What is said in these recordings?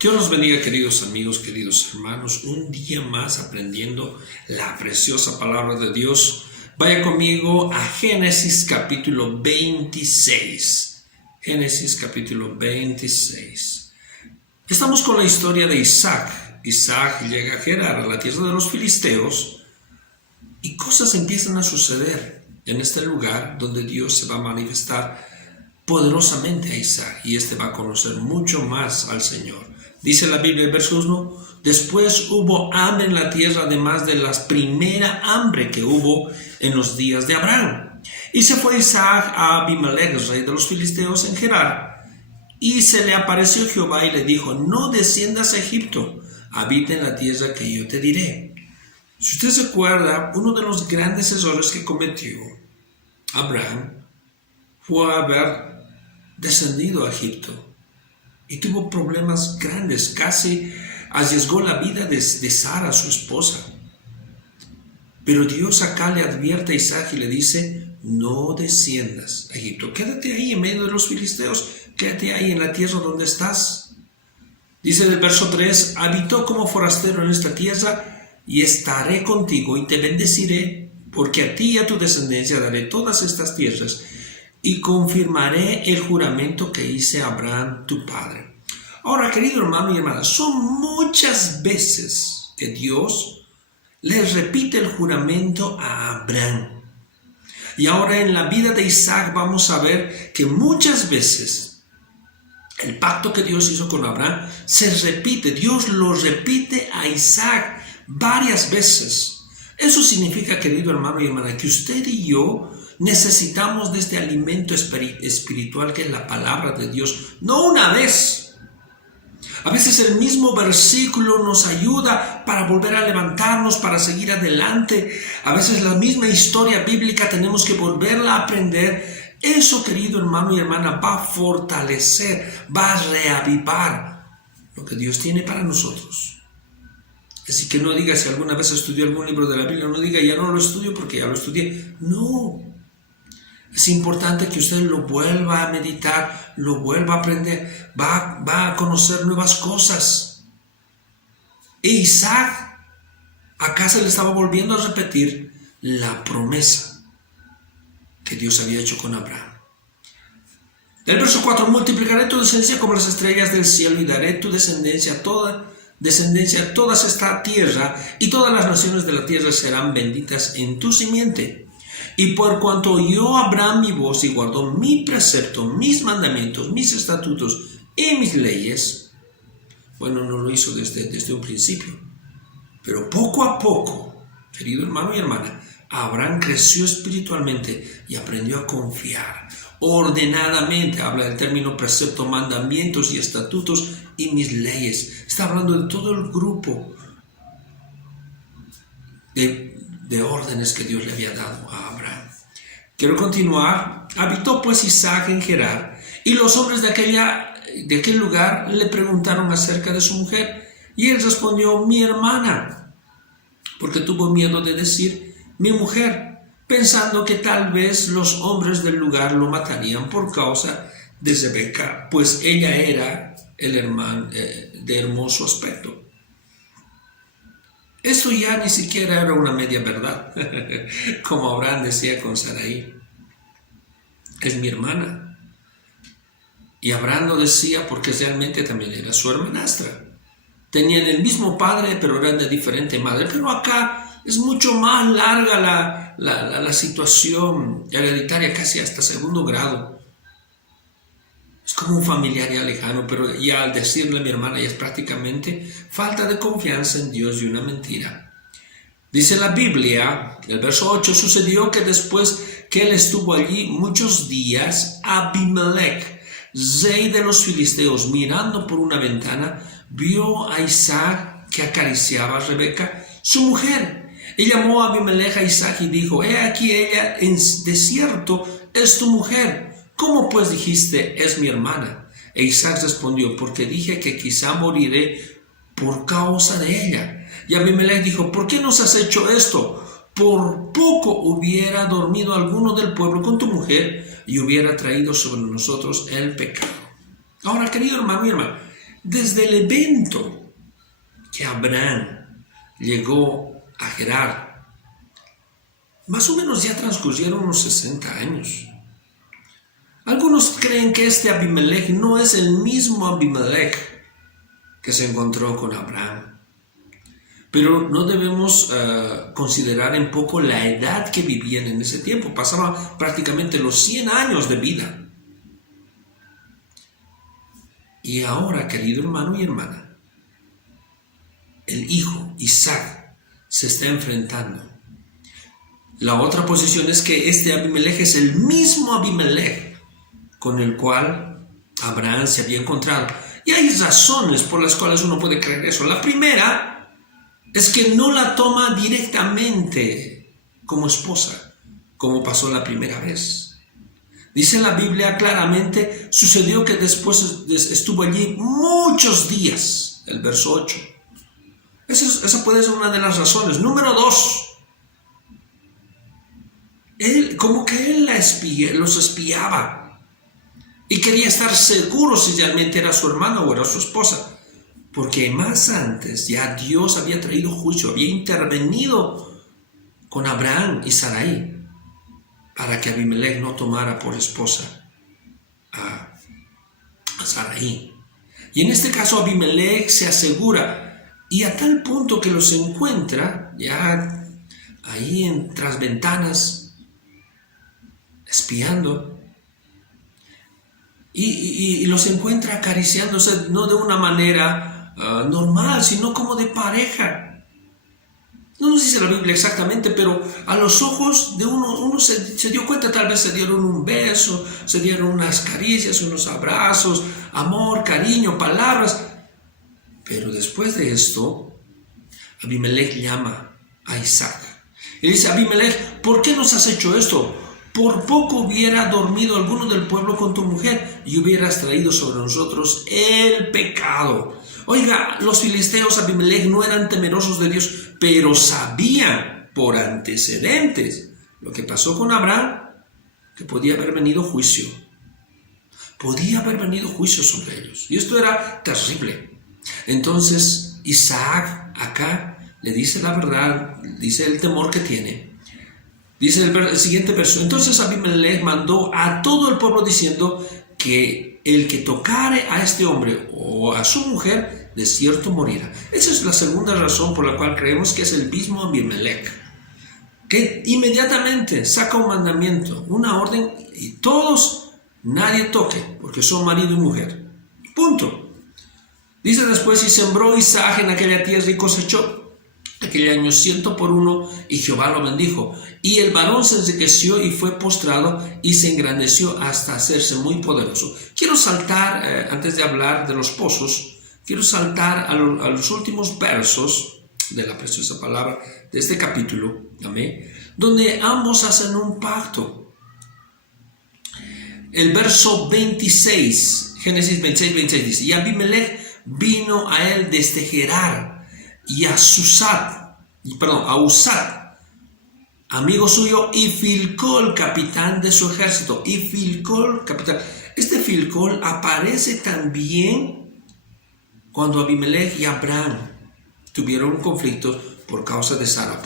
Dios los bendiga, queridos amigos, queridos hermanos, un día más aprendiendo la preciosa palabra de Dios. Vaya conmigo a Génesis capítulo 26. Génesis capítulo 26. Estamos con la historia de Isaac. Isaac llega a Gerar, a la tierra de los filisteos, y cosas empiezan a suceder en este lugar donde Dios se va a manifestar poderosamente a Isaac, y este va a conocer mucho más al Señor. Dice la Biblia, el verso 1, después hubo hambre en la tierra, además de la primera hambre que hubo en los días de Abraham. Y se fue Isaac a Abimelech, rey de los filisteos, en Gerar. Y se le apareció Jehová y le dijo, no desciendas a Egipto, habita en la tierra que yo te diré. Si usted se acuerda, uno de los grandes errores que cometió Abraham fue haber descendido a Egipto. Y tuvo problemas grandes, casi arriesgó la vida de Sara, su esposa. Pero Dios acá le advierte a Isaac y le dice, no desciendas a Egipto, quédate ahí en medio de los filisteos, quédate ahí en la tierra donde estás. Dice el verso 3, habitó como forastero en esta tierra y estaré contigo y te bendeciré, porque a ti y a tu descendencia daré todas estas tierras y confirmaré el juramento que hice a Abraham tu padre. Ahora, querido hermano y hermana, son muchas veces que Dios les repite el juramento a Abraham. Y ahora en la vida de Isaac vamos a ver que muchas veces el pacto que Dios hizo con Abraham se repite. Dios lo repite a Isaac varias veces. Eso significa, querido hermano y hermana, que usted y yo necesitamos de este alimento espiritual que es la palabra de Dios, no una vez. A veces el mismo versículo nos ayuda para volver a levantarnos, para seguir adelante. A veces la misma historia bíblica tenemos que volverla a aprender. Eso, querido hermano y hermana, va a fortalecer, va a reavivar lo que Dios tiene para nosotros. Así que no diga, si alguna vez estudió algún libro de la Biblia, no diga, ya no lo estudio porque ya lo estudié. No. Es importante que usted lo vuelva a meditar, lo vuelva a aprender, va a conocer nuevas cosas. E Isaac, acá se le estaba volviendo a repetir la promesa que Dios había hecho con Abraham. El verso 4, multiplicaré tu descendencia como las estrellas del cielo y daré tu descendencia a toda esta tierra, y todas las naciones de la tierra serán benditas en tu simiente. Y por cuanto oyó Abraham mi voz y guardó mi precepto, mis mandamientos, mis estatutos y mis leyes, bueno, no lo hizo desde un principio, pero poco a poco, querido hermano y hermana, Abraham creció espiritualmente y aprendió a confiar. Ordenadamente, habla del término precepto, mandamientos y estatutos y mis leyes. Está hablando de todo el grupo de órdenes que Dios le había dado a Abraham. Quiero continuar. Habitó pues Isaac en Gerar, y los hombres de aquel lugar le preguntaron acerca de su mujer, y él respondió, mi hermana, porque tuvo miedo de decir, mi mujer, pensando que tal vez los hombres del lugar lo matarían por causa de Rebeca, pues ella era el hermano de hermoso aspecto. Esto ya ni siquiera era una media verdad, como Abraham decía con Sarai, es mi hermana. Y Abraham lo decía porque realmente también era su hermanastra. Tenían el mismo padre, pero eran de diferente madre. Pero acá es mucho más larga la situación hereditaria, casi hasta segundo grado. Es como un familiar ya lejano, pero ya al decirle a mi hermana ya es prácticamente falta de confianza en Dios y una mentira. Dice la Biblia, el verso 8, sucedió que después que él estuvo allí muchos días, Abimelech, rey de los filisteos, mirando por una ventana, vio a Isaac que acariciaba a Rebeca, su mujer. Y llamó a Abimelech a Isaac y dijo, he aquí ella en desierto es tu mujer. ¿Cómo pues dijiste, es mi hermana? E Isaac respondió, porque dije que quizá moriré por causa de ella. Y Abimelech dijo, ¿por qué nos has hecho esto? Por poco hubiera dormido alguno del pueblo con tu mujer y hubiera traído sobre nosotros el pecado. Ahora, querido hermano y hermana, Desde el evento que Abraham llegó a Gerar, más o menos ya transcurrieron unos 60 años. Algunos creen que este Abimelech no es el mismo Abimelech que se encontró con Abraham. Pero no debemos considerar en poco la edad que vivían en ese tiempo. Pasaba prácticamente los 100 años de vida. Y ahora, querido hermano y hermana, el hijo Isaac se está enfrentando. La otra posición es que este Abimelech es el mismo Abimelech con el cual Abraham se había encontrado. Y hay razones por las cuales uno puede creer eso. La primera es que no la toma directamente como esposa, como pasó la primera vez. Dice la Biblia claramente, sucedió que después estuvo allí muchos días, el verso 8. Esa puede ser una de las razones. Número 2, como que él los espiaba y quería estar seguro si realmente era su hermano o era su esposa, porque más antes ya Dios había traído juicio, había intervenido con Abraham y Sarai para que Abimelech no tomara por esposa a Sarai. Y en este caso Abimelech se asegura, y a tal punto que los encuentra ya ahí tras ventanas, espiando, y los encuentra acariciándose, no de una manera normal, sino como de pareja. No nos dice la Biblia exactamente, pero a los ojos de uno se dio cuenta, tal vez se dieron un beso, se dieron unas caricias, unos abrazos, amor, cariño, palabras. Pero después de esto, Abimelech llama a Isaac y dice: Abimelech, ¿por qué nos has hecho esto? Por poco hubiera dormido alguno del pueblo con tu mujer y hubieras traído sobre nosotros el pecado. Oiga, los filisteos, Abimelech, no eran temerosos de Dios, pero sabían por antecedentes lo que pasó con Abraham, que podía haber venido juicio. Podía haber venido juicio sobre ellos. Y esto era terrible. Entonces Isaac acá le dice la verdad, dice el temor que tiene. Dice el siguiente verso: entonces Abimelech mandó a todo el pueblo diciendo que el que tocare a este hombre o a su mujer, de cierto morirá. Esa es la segunda razón por la cual creemos que es el mismo Abimelech, que inmediatamente saca un mandamiento, una orden, y todos, nadie toque, porque son marido y mujer. Punto. Dice después: y sembró Isaac en aquella tierra y cosechó aquel año 100 por 1, y Jehová lo bendijo. Y el varón se enriqueció y fue postrado y se engrandeció hasta hacerse muy poderoso. Quiero saltar, antes de hablar de los pozos, quiero saltar a los últimos versos de la preciosa palabra de este capítulo, amén, donde ambos hacen un pacto. El verso 26, Génesis 26, 26 dice: y Abimelech vino a él desde Gerar y a Usat, amigo suyo, y Filcol, capitán de su ejército. Y Filcol, capitán. Este Filcol aparece también cuando Abimelech y Abraham tuvieron un conflicto por causa de Sara,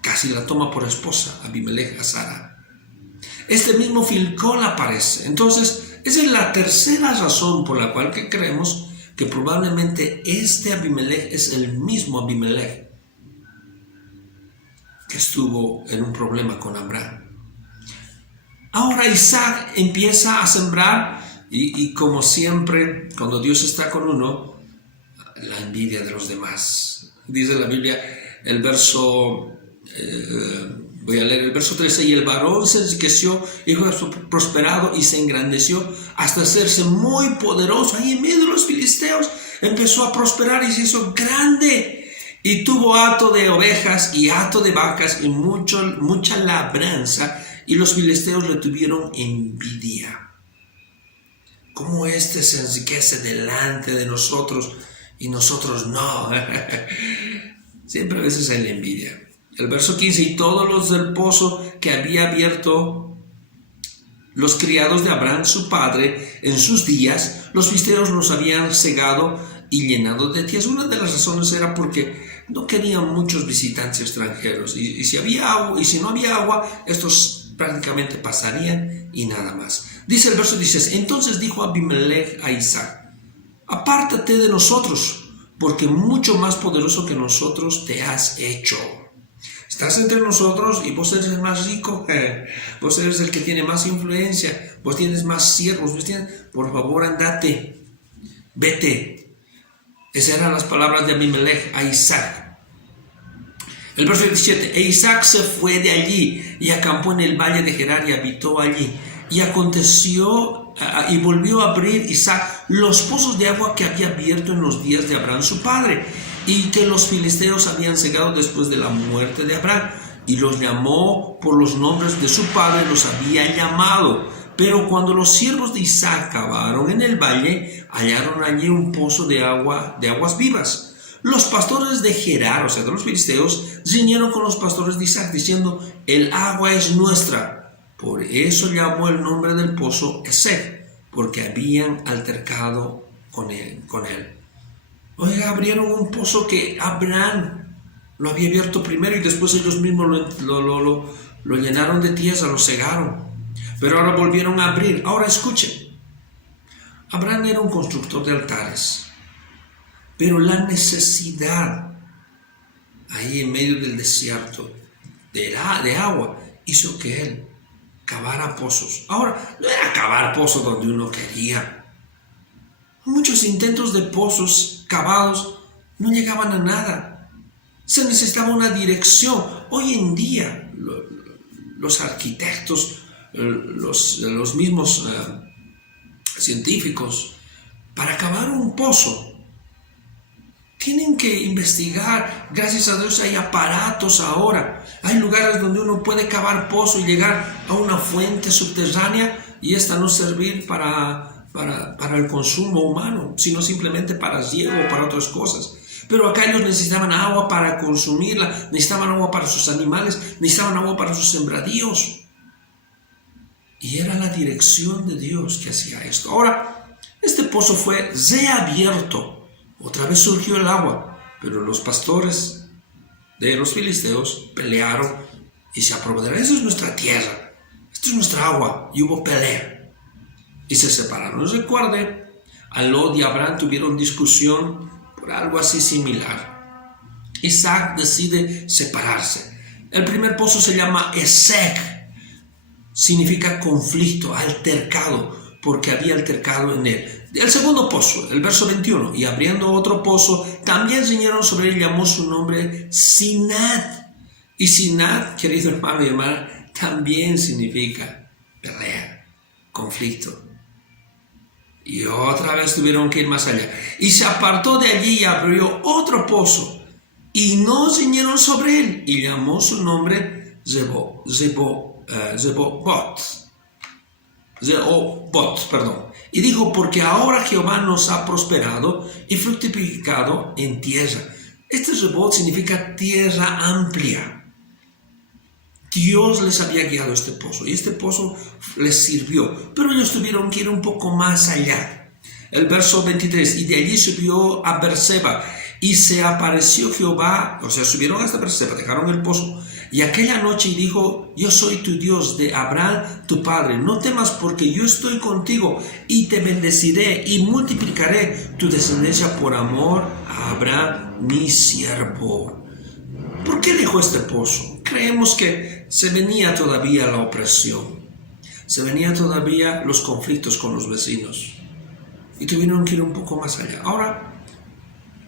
casi la toma por esposa Abimelech a Sara. Este mismo Filcol aparece. Entonces, esa es la tercera razón por la cual creemos que probablemente este Abimelech es el mismo Abimelech que estuvo en un problema con Abraham. Ahora Isaac empieza a sembrar y como siempre, cuando Dios está con uno, la envidia de los demás. Dice la Biblia, el verso, voy a leer el verso 13: y el varón se enriqueció, hijo prosperado, y se engrandeció hasta hacerse muy poderoso. Ahí en medio de los filisteos empezó a prosperar y se hizo grande. Y tuvo hato de ovejas y hato de vacas y mucha labranza, y los filisteos le tuvieron envidia. ¿Cómo éste se enriquece delante de nosotros y nosotros no? Siempre a veces hay la envidia. El verso 15: y todos los del pozo que había abierto Los criados de Abraham, su padre, en sus días, los filisteos los habían cegado y llenado de tierra. Una de las razones era porque no querían muchos visitantes extranjeros. Y si había agua, y si no había agua, estos prácticamente pasarían y nada más. Dice el verso 16: entonces dijo Abimelech a Isaac: apártate de nosotros, porque mucho más poderoso que nosotros te has hecho. Estás entre nosotros y vos eres el más rico, vos eres el que tiene más influencia, vos tienes más siervos, por favor andate, vete. Esas eran las palabras de Abimelech a Isaac. El verso 17: e Isaac se fue de allí y acampó en el valle de Gerar y habitó allí. Y aconteció, y volvió a abrir Isaac los pozos de agua que había abierto en los días de Abraham su padre, y que los filisteos habían cegado después de la muerte de Abraham, y los llamó por los nombres de su padre, los había llamado. Pero cuando los siervos de Isaac cavaron en el valle, hallaron allí un pozo de aguas vivas. Los pastores de Gerar, o sea, de los filisteos, riñeron con los pastores de Isaac, diciendo: el agua es nuestra. Por eso llamó el nombre del pozo Esek, porque habían altercado con él. Oiga, abrieron un pozo que Abraham lo había abierto primero y después ellos mismos lo llenaron de tierra, lo cegaron. Pero ahora volvieron a abrir. Ahora escuchen. Abraham era un constructor de altares, pero la necesidad ahí en medio del desierto de agua hizo que él cavara pozos. Ahora, no era cavar pozos donde uno quería. Muchos intentos de pozos cavados no llegaban a nada. Se necesitaba una dirección. Hoy en día, los arquitectos, los mismos científicos, para cavar un pozo, tienen que investigar. Gracias a Dios hay aparatos ahora. Hay lugares donde uno puede cavar pozo y llegar a una fuente subterránea y esta no servir para el consumo humano, sino simplemente para riego o para otras cosas. Pero acá ellos necesitaban agua para consumirla, necesitaban agua para sus animales, necesitaban agua para sus sembradíos. Y era la dirección de Dios que hacía esto. Ahora, este pozo fue reabierto. Otra vez surgió el agua, pero los pastores de los filisteos pelearon y se apoderaron. Esa es nuestra tierra, esta es nuestra agua, y hubo pelea y se separaron. Recuerde, Lot y Abraham tuvieron discusión por algo así similar. Isaac decide separarse. El primer pozo se llama Esek, significa conflicto, altercado, porque había altercado en él. El segundo pozo, el verso 21, y abriendo otro pozo, también riñeron sobre él, llamó su nombre Sinat. Y Sinat, querido hermano y hermana, también significa pelea, conflicto. Y otra vez tuvieron que ir más allá. Y se apartó de allí y abrió otro pozo, y no riñeron sobre él, y llamó su nombre Zebobot. Y dijo: porque ahora Jehová nos ha prosperado y fructificado en tierra. Este Zebot significa tierra amplia. Dios les había guiado este pozo y este pozo les sirvió, pero ellos tuvieron que ir un poco más allá. El verso 23: y de allí subió a Berseba, y se apareció Jehová, o sea, subieron hasta Berseba, dejaron el pozo, y aquella noche dijo: yo soy tu Dios, de Abraham tu padre, no temas, porque yo estoy contigo, y te bendeciré, y multiplicaré tu descendencia por amor a Abraham mi siervo. ¿Por qué dejó este pozo? Creemos que se venía todavía la opresión, se venía todavía los conflictos con los vecinos, y tuvieron que ir un poco más allá. Ahora,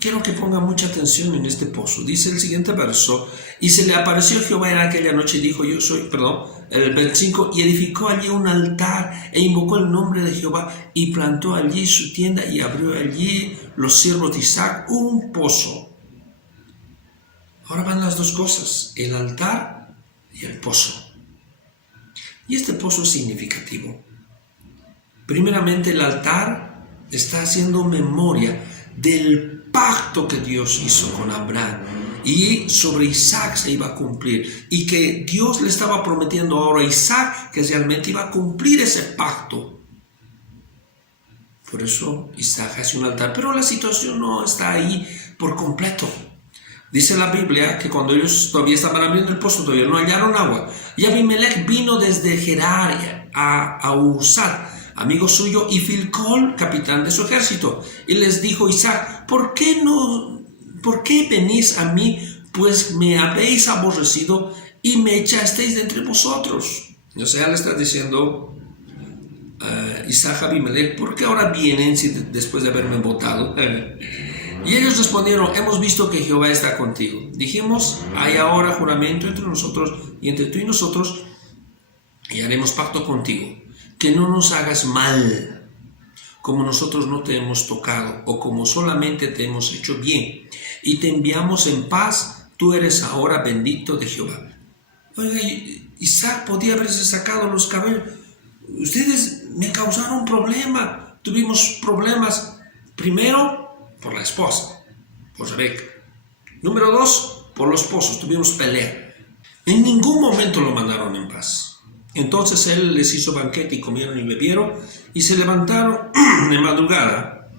quiero que pongan mucha atención en este pozo. Dice el siguiente verso: y se le apareció Jehová en aquella noche y dijo: el 25, y edificó allí un altar e invocó el nombre de Jehová y plantó allí su tienda y abrió allí los siervos de Isaac un pozo. Ahora van las dos cosas, el altar y el pozo. Y este pozo es significativo. Primeramente, el altar está haciendo memoria del pacto que Dios hizo con Abraham. Y sobre Isaac se iba a cumplir. Y que Dios le estaba prometiendo ahora a Isaac que realmente iba a cumplir ese pacto. Por eso Isaac hace un altar. Pero la situación no está ahí por completo. Dice la Biblia que cuando ellos todavía estaban abriendo el pozo, todavía no hallaron agua. Y Abimelech vino desde Gerar a Usat, amigo suyo, y Filcol, capitán de su ejército. Y les dijo Isaac: ¿Por qué venís a mí? Pues me habéis aborrecido y me echasteis de entre vosotros. O sea, le está diciendo Isaac a Abimelech: ¿por qué ahora vienen después de haberme votado? Y ellos respondieron: hemos visto que Jehová está contigo. Dijimos: hay ahora juramento entre nosotros y entre tú y nosotros, y haremos pacto contigo, que no nos hagas mal, como nosotros no te hemos tocado, o como solamente te hemos hecho bien, y te enviamos en paz. Tú eres ahora bendito de Jehová. Oiga, Isaac podía haberse sacado los cabellos. Ustedes me causaron un problema. Tuvimos problemas. Primero, por la esposa, por Rebeca. Número 2, por los esposos. Tuvimos pelea. En ningún momento lo mandaron en paz. Entonces él les hizo banquete y comieron y bebieron y se levantaron de madrugada.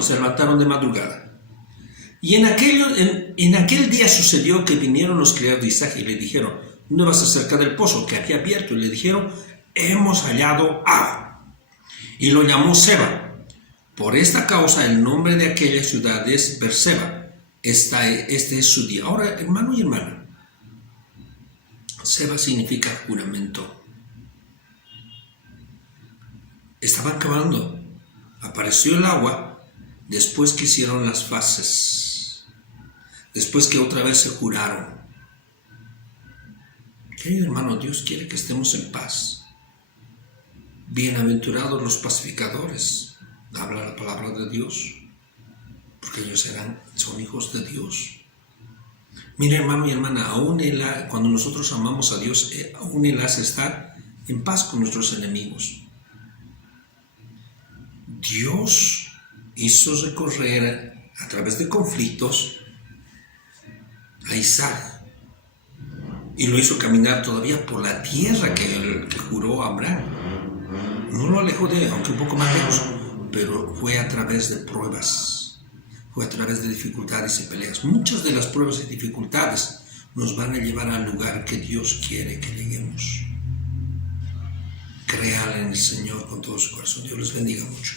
Se levantaron de madrugada. Y en aquel día sucedió que vinieron los criados de Isaac y le dijeron: ¿no vas acerca del pozo que había abierto? Y le dijeron: hemos hallado agua. Y lo llamó Seba. Por esta causa el nombre de aquella ciudad es Berseba. Este es su día. Ahora, hermano y hermana, Seba significa juramento. Estaban cavando. Apareció el agua después que hicieron las fases. Después que otra vez se juraron. Querido hermano, Dios quiere que estemos en paz. Bienaventurados los pacificadores. Habla la palabra de Dios, porque ellos son hijos de Dios. Mire, hermano y hermana, cuando nosotros amamos a Dios, aún Él hace estar en paz con nuestros enemigos. Dios hizo recorrer a través de conflictos a Isaac y lo hizo caminar todavía por la tierra que Él juró a Abraham. No lo alejó aunque un poco más lejos, pero fue a través de pruebas, fue a través de dificultades y peleas. Muchas de las pruebas y dificultades nos van a llevar al lugar que Dios quiere que lleguemos. Créale en el Señor con todo su corazón. Dios les bendiga mucho.